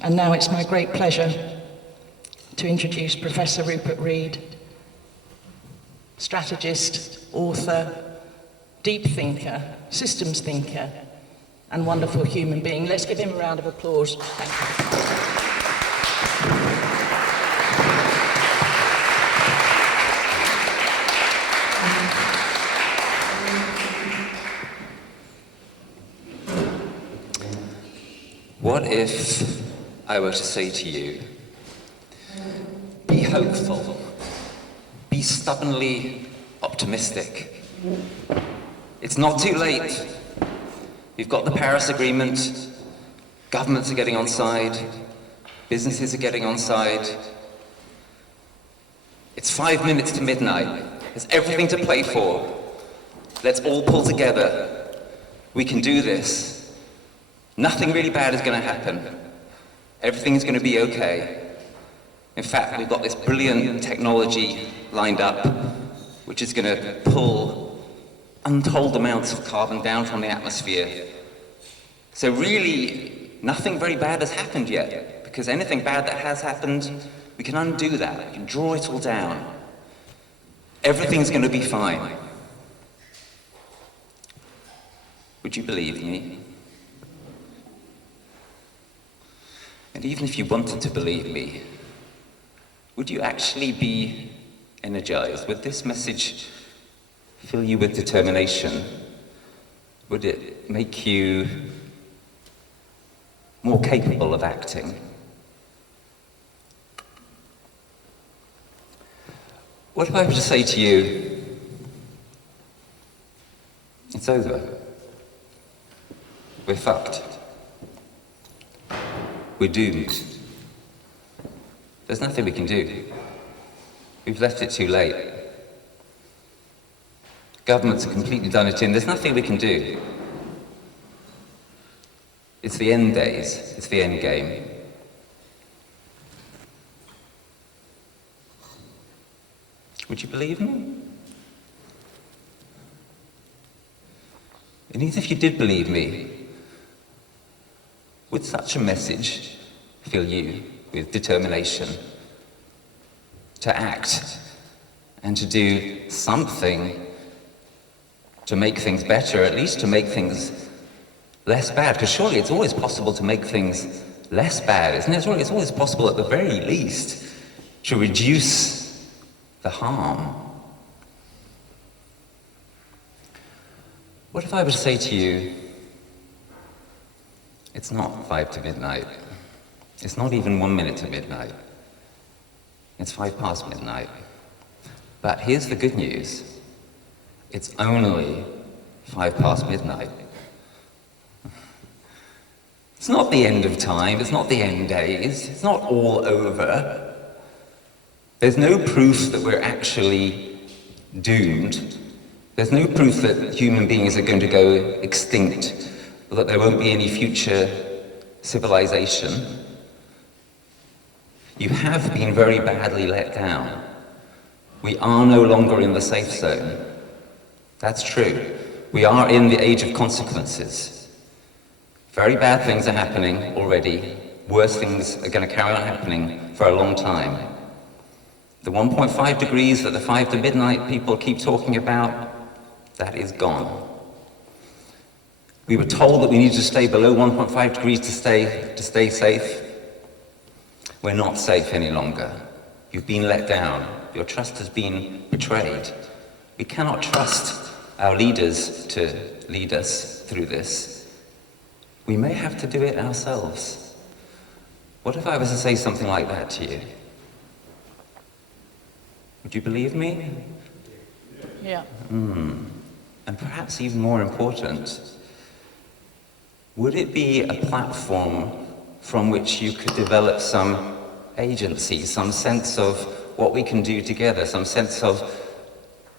And now it's my great pleasure to introduce Professor Rupert Read, strategist, author, deep thinker, systems thinker, and wonderful human being. Let's give him a round of applause. Thank you. What if I were to say to you, be hopeful, be stubbornly optimistic. It's not too late. We've got the Paris Agreement, governments are getting on side, businesses are getting on side. It's 5 minutes to midnight. There's everything to play for. Let's all pull together. We can do this. Nothing really bad is going to happen. Everything is going to be okay. In fact, we've got this brilliant technology lined up, which is going to pull untold amounts of carbon down from the atmosphere. So really, nothing very bad has happened yet, because anything bad that has happened, we can undo that. We can draw it all down. Everything's going to be fine. Would you believe me? And even if you wanted to believe me, would you actually be energized? Would this message fill you with determination? Would it make you more capable of acting? What if I were to say to you, it's over. We're fucked. We're doomed. There's nothing we can do. We've left it too late. Governments have completely done it in. There's nothing we can do. It's the end days. It's the end game. Would you believe me? And even if you did believe me, would such a message fill you with determination to act and to do something to make things better, at least to make things less bad? Because surely it's always possible to make things less bad, isn't it? It's always possible, at the very least, to reduce the harm. What if I were to say to you, it's not 5 to midnight. It's not even 1 minute to midnight. It's 5 past midnight. But here's the good news. It's only 5 past midnight. It's not the end of time. It's not the end days. It's not all over. There's no proof that we're actually doomed. There's no proof that human beings are going to go extinct, or that there won't be any future civilization. You have been very badly let down. We are no longer in the safe zone. That's true. We are in the age of consequences. Very bad things are happening already. Worse things are going to carry on happening for a long time. The 1.5 degrees that the 5 to midnight people keep talking about, that is gone. We were told that we needed to stay below 1.5 degrees to stay safe. We're not safe any longer. You've been let down. Your trust has been betrayed. We cannot trust our leaders to lead us through this. We may have to do it ourselves. What if I was to say something like that to you? Would you believe me? Yeah. And perhaps even more important, would it be a platform from which you could develop some agency, some sense of what we can do together, some sense of,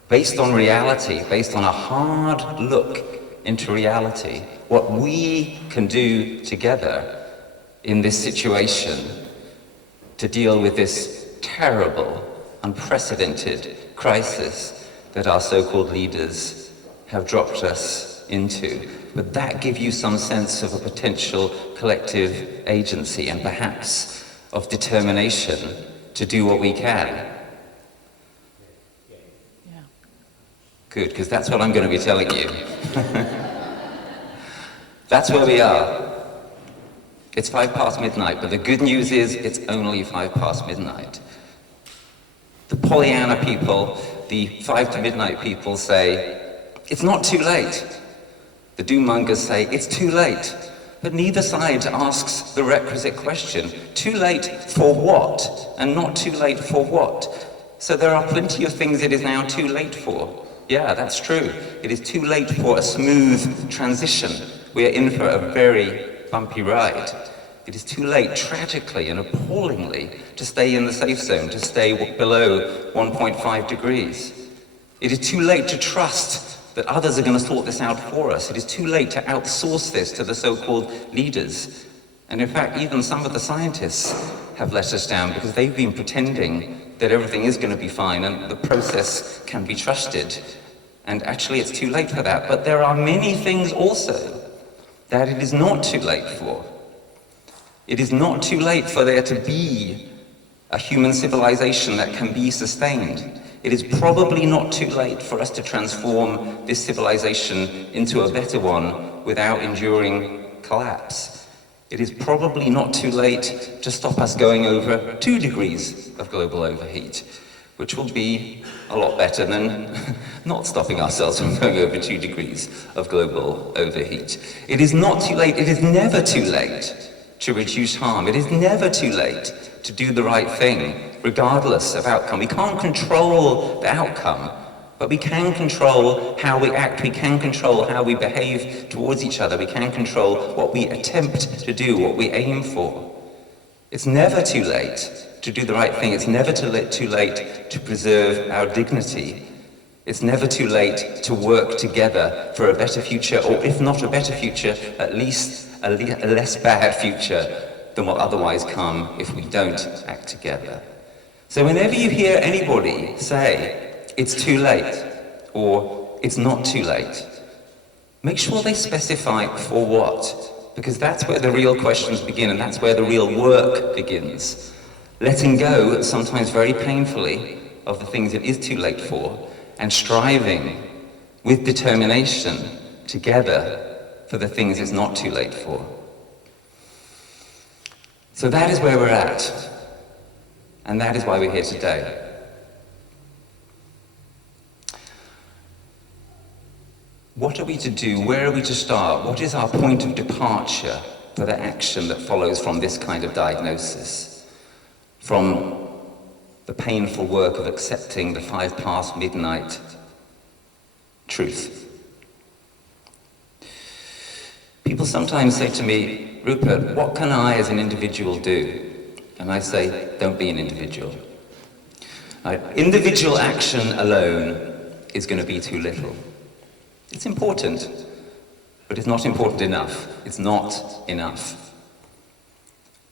based on reality, based on a hard look into reality, what we can do together in this situation to deal with this terrible, unprecedented crisis that our so-called leaders have dropped us into. But that gives you some sense of a potential collective agency and perhaps of determination to do what we can. Good, because that's what I'm going to be telling you. That's where we are. It's 5 past midnight, but the good news is it's only 5 past midnight. The Pollyanna people, the 5 to midnight people say, it's not too late. The doommongers say, it's too late. But neither side asks the requisite question. Too late for what? And not too late for what? So there are plenty of things it is now too late for. Yeah, that's true. It is too late for a smooth transition. We are in for a very bumpy ride. It is too late, tragically and appallingly, to stay in the safe zone, to stay below 1.5 degrees. It is too late to trust that others are going to sort this out for us. It is too late to outsource this to the so-called leaders. And in fact, even some of the scientists have let us down because they've been pretending that everything is going to be fine and the process can be trusted. And actually, it's too late for that. But there are many things also that it is not too late for. It is not too late for there to be a human civilization that can be sustained. It is probably not too late for us to transform this civilization into a better one without enduring collapse. It is probably not too late to stop us going over 2 degrees of global overheat, which will be a lot better than not stopping ourselves from going over 2 degrees of global overheat. It is not too late, it is never too late to reduce harm. It is never too late to do the right thing, regardless of outcome. We can't control the outcome, but we can control how we act, we can control how we behave towards each other, we can control what we attempt to do, what we aim for. It's never too late to do the right thing. It's never too late to preserve our dignity. It's never too late to work together for a better future, or if not a better future, at least a less bad future than will otherwise come if we don't act together. So whenever you hear anybody say, it's too late, or it's not too late, make sure they specify for what, because that's where the real questions begin, and that's where the real work begins. Letting go, sometimes very painfully, of the things it is too late for, and striving with determination together for the things it's not too late for. So that is where we're at, and that is why we're here today. What are we to do? Where are we to start? What is our point of departure for the action that follows from this kind of diagnosis? From the painful work of accepting the 5 past midnight truth. People sometimes say to me, Rupert, what can I as an individual do? And I say, don't be an individual. Individual action alone is going to be too little. It's important, but it's not important enough. It's not enough.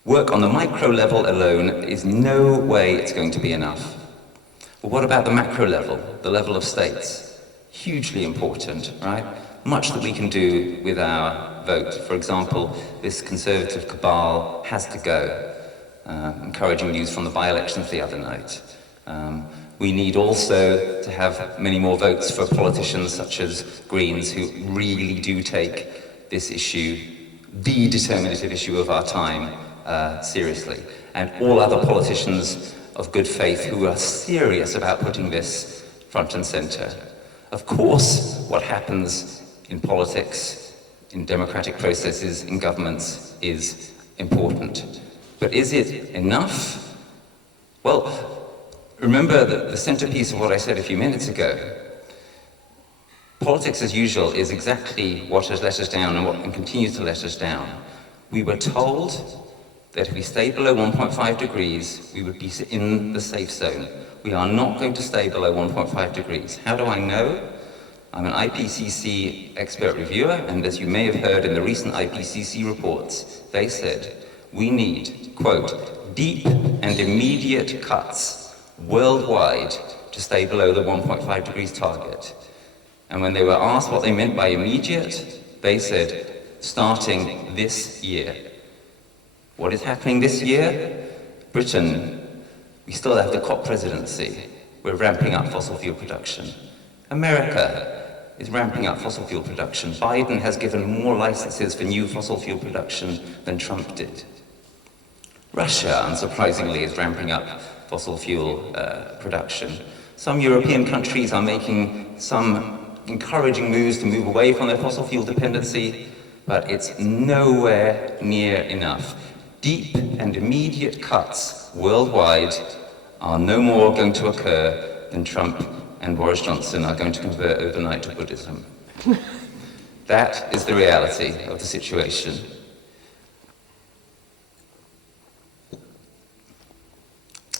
Work on the micro level alone is no way it's going to be enough. But what about the macro level, the level of states? Hugely important, right? Much that we can do with our vote. For example, this Conservative cabal has to go. Encouraging news from the by-elections the other night. We need also to have many more votes for politicians such as Greens who really do take this issue, the determinative issue of our time, seriously. And all other politicians of good faith who are serious about putting this front and centre. Of course, what happens in politics, in democratic processes, in governments is important. But is it enough? Well, remember the centerpiece of what I said a few minutes ago. Politics as usual is exactly what has let us down and continues to let us down. We were told that if we stayed below 1.5 degrees, we would be in the safe zone. We are not going to stay below 1.5 degrees. How do I know? I'm an IPCC expert reviewer, and as you may have heard in the recent IPCC reports, they said, we need, quote, deep and immediate cuts worldwide to stay below the 1.5 degrees target. And when they were asked what they meant by immediate, they said, starting this year. What is happening this year? Britain, we still have the COP presidency. We're ramping up fossil fuel production. America is ramping up fossil fuel production. Biden has given more licenses for new fossil fuel production than Trump did. Russia, unsurprisingly, is ramping up fossil fuel production. Some European countries are making some encouraging moves to move away from their fossil fuel dependency, but it's nowhere near enough. Deep and immediate cuts worldwide are no more going to occur than Trump and Boris Johnson are going to convert overnight to Buddhism. That is the reality of the situation.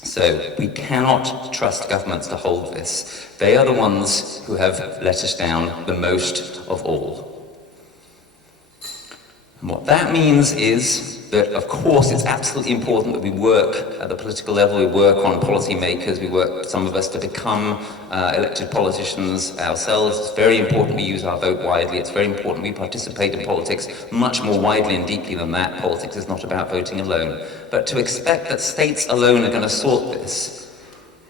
So we cannot trust governments to hold this. They are the ones who have let us down the most of all. And what that means is that, of course, it's absolutely important that we work at the political level, we work on policymakers, we work, some of us, to become elected politicians ourselves. It's very important we use our vote widely. It's very important we participate in politics much more widely and deeply than that. Politics is not about voting alone. But to expect that states alone are going to sort this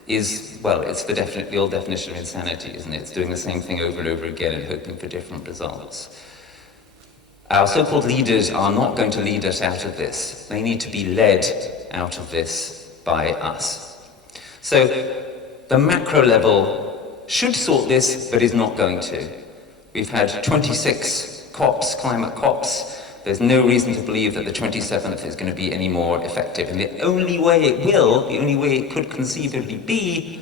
is, well, it's the old definition of insanity, isn't it? It's doing the same thing over and over again and hoping for different results. Our so-called leaders are not going to lead us out of this. They need to be led out of this by us. So the macro level should sort this, but is not going to. We've had 26 COPs, climate COPs. There's no reason to believe that the 27th is going to be any more effective. And the only way it will, the only way it could conceivably be,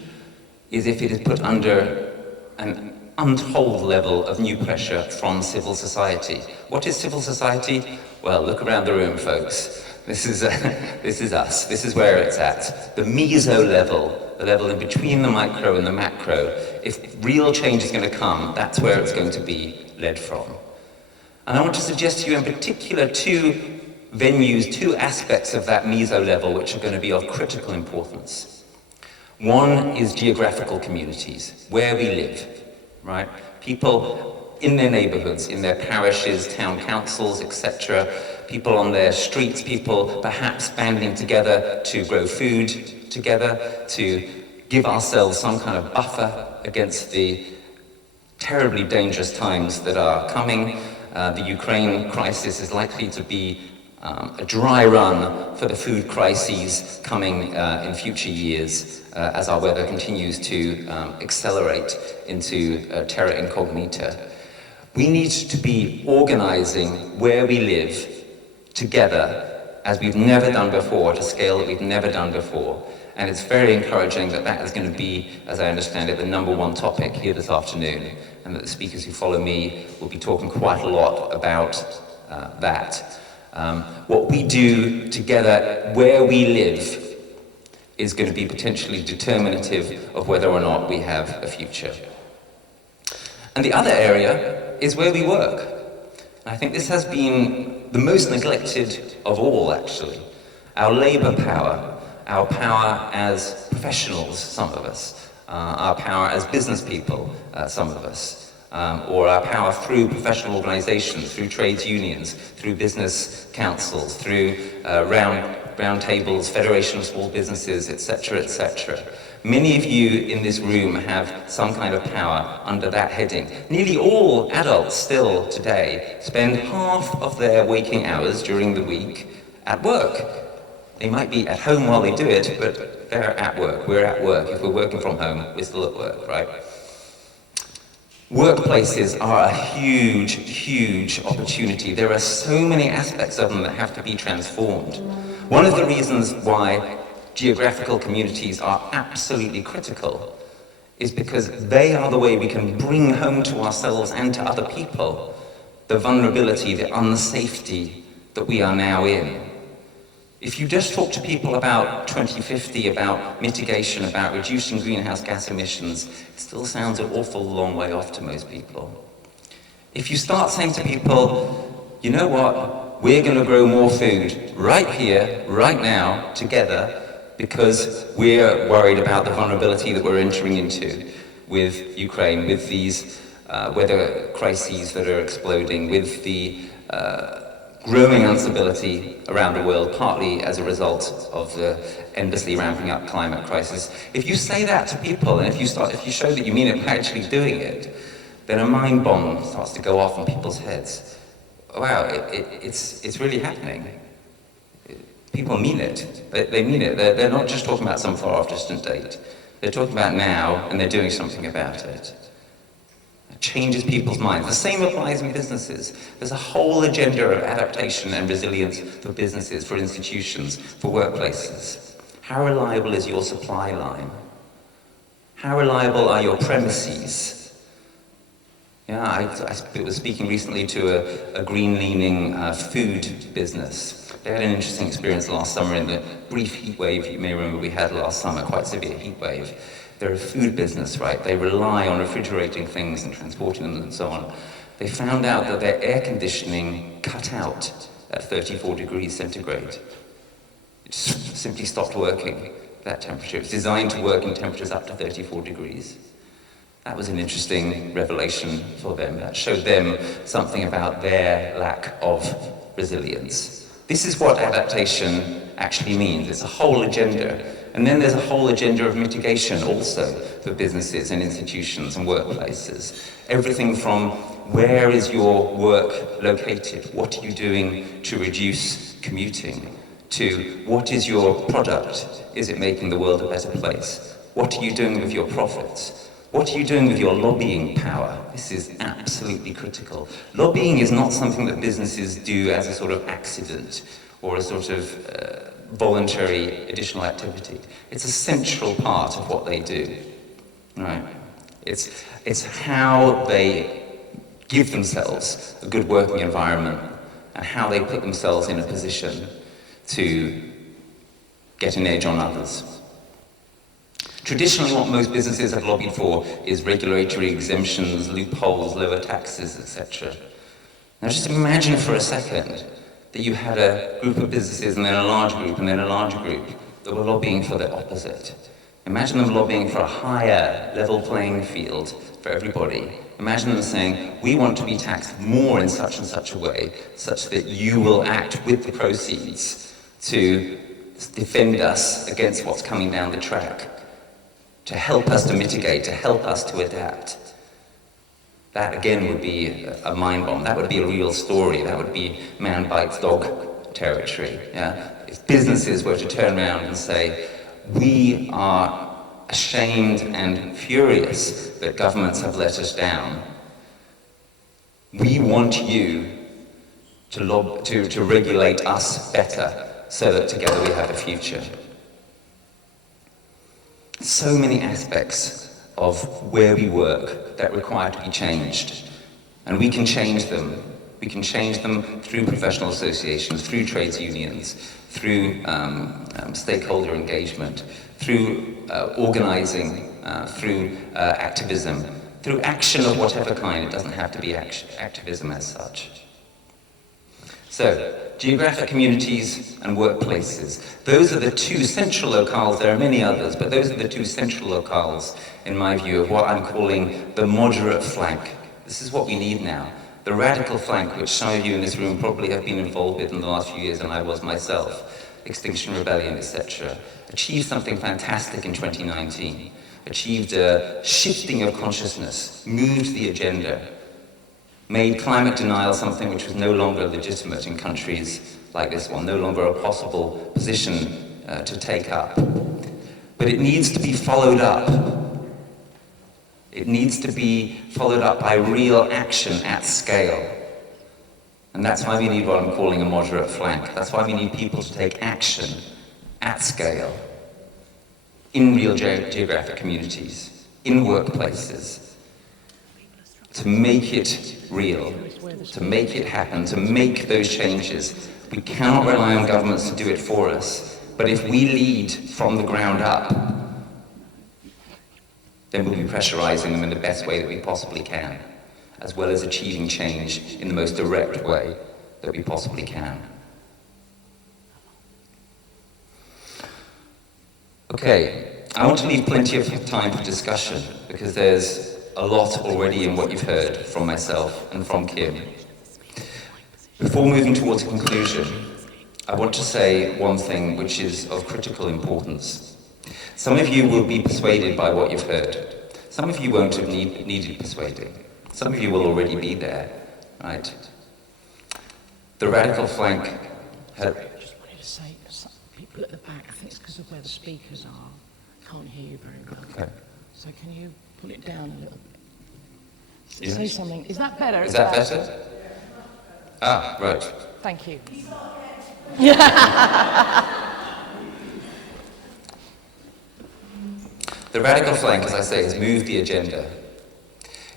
is if it is put under an untold level of new pressure from civil society. What is civil society? Well, look around the room, folks. This is us. This is where it's at. The meso level, the level in between the micro and the macro. If real change is going to come, that's where it's going to be led from. And I want to suggest to you in particular two venues, two aspects of that meso level which are going to be of critical importance. One is geographical communities, where we live. Right? People in their neighborhoods, in their parishes, town councils, etc. People on their streets, people perhaps banding together to grow food together, to give ourselves some kind of buffer against the terribly dangerous times that are coming. The Ukraine crisis is likely to be a dry run for the food crises coming in future years as our weather continues to accelerate into terra incognita. We need to be organizing where we live together as we've never done before, at a scale that we've never done before. And it's very encouraging that that is going to be, as I understand it, the #1 topic here this afternoon, and that the speakers who follow me will be talking quite a lot about that. What we do together where we live is going to be potentially determinative of whether or not we have a future. And the other area is where we work. And I think this has been the most neglected of all, actually. Our labour power, our power as professionals, some of us, our power as business people, some of us, or our power through professional organisations, through trades unions, through business councils, through round tables, Federation of Small Businesses, etc., etc. Many of you in this room have some kind of power under that heading. Nearly all adults still today spend half of their waking hours during the week at work. They might be at home while they do it, but they're at work. We're at work. If we're working from home, we're still at work, right? Workplaces are a huge, huge opportunity. There are so many aspects of them that have to be transformed. One of the reasons why geographical communities are absolutely critical is because they are the way we can bring home to ourselves and to other people the vulnerability, the unsafety that we are now in. If you just talk to people about 2050, about mitigation, about reducing greenhouse gas emissions, it still sounds an awful long way off to most people. If you start saying to people, you know what, we're going to grow more food right here, right now, together, because we're worried about the vulnerability that we're entering into with Ukraine, with these weather crises that are exploding, with the growing instability around the world, partly as a result of the endlessly ramping up climate crisis. If you say that to people, and if you show that you mean it by actually doing it, then a mind bomb starts to go off in people's heads. Wow, it's really happening. People mean it. They mean it. They're not just talking about some far-off distant date. They're talking about now, and they're doing something about it. It changes people's minds. The same applies in businesses. There's a whole agenda of adaptation and resilience for businesses, for institutions, for workplaces. How reliable is your supply line? How reliable are your premises? Yeah, I was speaking recently to a green-leaning food business. They had an interesting experience last summer in the brief heat wave you may remember we had last summer, quite severe heat wave. They're a food business, right? They rely on refrigerating things and transporting them and so on. They found out that their air conditioning cut out at 34 degrees centigrade. It just simply stopped working at that temperature. It's designed to work in temperatures up to 34 degrees. That was an interesting revelation for them. That showed them something about their lack of resilience. This is what adaptation actually means. It's a whole agenda. And then there's a whole agenda of mitigation also for businesses and institutions and workplaces. Everything from where is your work located? What are you doing to reduce commuting? To what is your product? Is it making the world a better place? What are you doing with your profits? What are you doing with your lobbying power? This is absolutely critical. Lobbying is not something that businesses do as a sort of accident or a sort of voluntary additional activity. It's a central part of what they do. Right? It's how they give themselves a good working environment and how they put themselves in a position to get an edge on others. Traditionally, what most businesses have lobbied for is regulatory exemptions, loopholes, lower taxes, etc. Now just imagine for a second that you had a group of businesses and then a large group and then a larger group that were lobbying for the opposite. Imagine them lobbying for a higher level playing field for everybody. Imagine them saying, we want to be taxed more in such and such a way, such that you will act with the proceeds to defend us against what's coming down the track, to help us to mitigate, to help us to adapt. That again would be a mind bomb. That would be a real story. That would be man bites dog territory. Yeah? If businesses were to turn around and say, we are ashamed and furious that governments have let us down. We want you to regulate us better so that together we have a future. So many aspects of where we work that require to be changed. And we can change them. We can change them through professional associations, through trades unions, through stakeholder engagement, through organizing, through activism, through action of whatever kind. It doesn't have to be activism as such. So, geographic communities and workplaces. Those are the two central locales. There are many others, but those are the two central locales, in my view, of what I'm calling the moderate flank. This is what we need now. The radical flank, which some of you in this room probably have been involved with in the last few years, and I was myself, Extinction Rebellion, etc., achieved something fantastic in 2019. Achieved a shifting of consciousness, moved the agenda, made climate denial something which was no longer legitimate in countries like this one, no longer a possible position to take up. But it needs to be followed up. It needs to be followed up by real action at scale. And that's why we need what I'm calling a moderate flank. That's why we need people to take action at scale, in real geographic communities, in workplaces, to make it real, to make it happen, to make those changes. We cannot rely on governments to do it for us, but if we lead from the ground up, then we'll be pressurizing them in the best way that we possibly can, as well as achieving change in the most direct way that we possibly can. Okay, I want to leave plenty of time for discussion, because there's a lot already in what you've heard from myself and from Kim. Before moving towards a conclusion, I want to say one thing which is of critical importance. Some of you will be persuaded by what you've heard. Some of you won't have needed persuading. Some of you will already be there, right? The radical flank I just wanted to say, some people at the back, I think it's because of where the speakers are, can't hear you very well. Okay. So can you pull it down a little bit? Yeah. Say something. Is that better? Is that better? Ah, right. Thank you. The radical flank, as I say, has moved the agenda.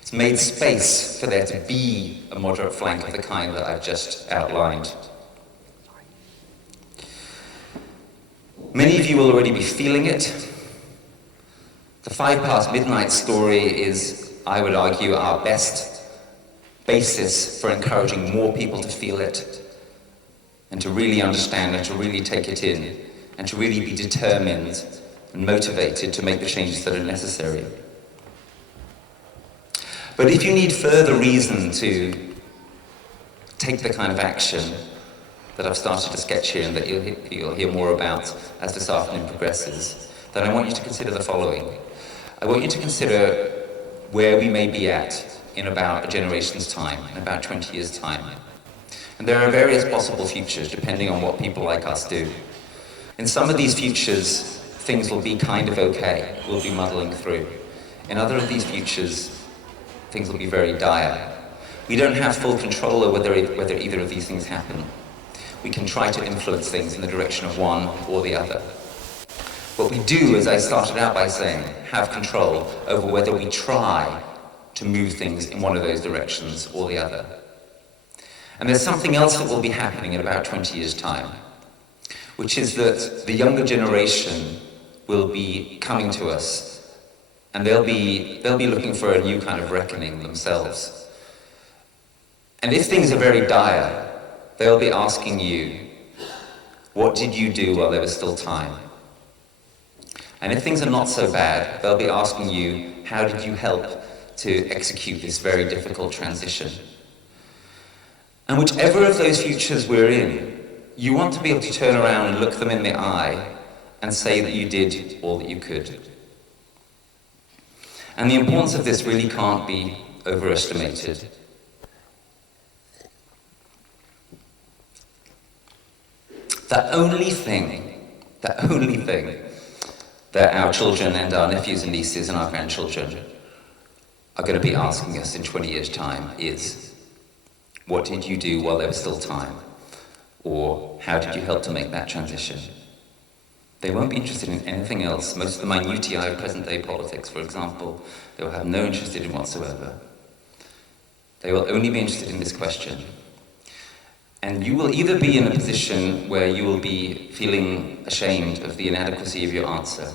It's made space for there to be a moderate flank of the kind that I've just outlined. Many of you will already be feeling it. The 5 past midnight story is, I would argue, our best basis for encouraging more people to feel it and to really understand and to really take it in and to really be determined and motivated to make the changes that are necessary. But if you need further reason to take the kind of action that I've started to sketch here and that you'll hear more about as this afternoon progresses, then I want you to consider the following. I want you to consider where we may be at in about a generation's time, in about 20 years' time. And there are various possible futures depending on what people like us do. In some of these futures, things will be kind of okay, we'll be muddling through. In other of these futures, things will be very dire. We don't have full control over whether either of these things happen. We can try to influence things in the direction of one or the other. What we do, as I started out by saying, have control over whether we try to move things in one of those directions or the other. And there's something else that will be happening in about 20 years' time, which is that the younger generation will be coming to us and they'll be looking for a new kind of reckoning themselves. And if things are very dire, they'll be asking you, what did you do while there was still time? And if things are not so bad, they'll be asking you, how did you help to execute this very difficult transition? And whichever of those futures we're in, you want to be able to turn around and look them in the eye and say that you did all that you could. And the importance of this really can't be overestimated. The only thing that our children and our nephews and nieces and our grandchildren are going to be asking us in 20 years' time is, what did you do while there was still time? Or how did you help to make that transition? They won't be interested in anything else. Most of the minutiae of present-day politics, for example, they will have no interest in whatsoever. They will only be interested in this question. And you will either be in a position where you will be feeling ashamed of the inadequacy of your answer,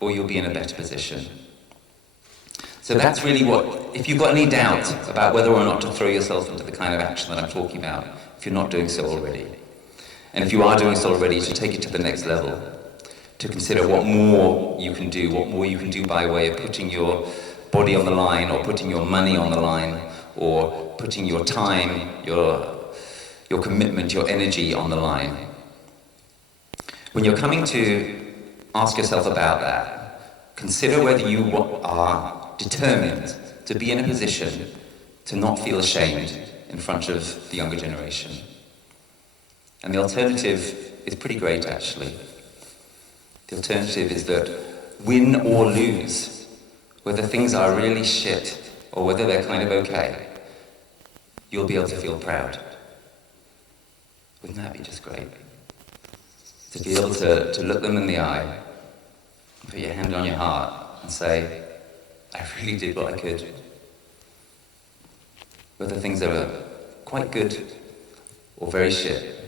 or you'll be in a better position. So that's really what, if you've got any doubt about whether or not to throw yourself into the kind of action that I'm talking about, if you're not doing so already, and if you are doing so already, to take it to the next level, to consider what more you can do by way of putting your body on the line, or putting your money on the line, or putting your time, your commitment, your energy on the line. When you're coming to ask yourself about that, consider whether you are determined to be in a position to not feel ashamed in front of the younger generation. And the alternative is pretty great, actually. The alternative is that win or lose, whether things are really shit or whether they're kind of okay, you'll be able to feel proud. Wouldn't that be just great? To be able to look them in the eye, put your hand on your heart and say, I really did what I could. Whether things are quite good or very shit,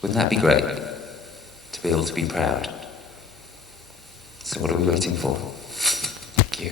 wouldn't that be great? To be able to be proud. So what are we waiting for? Thank you.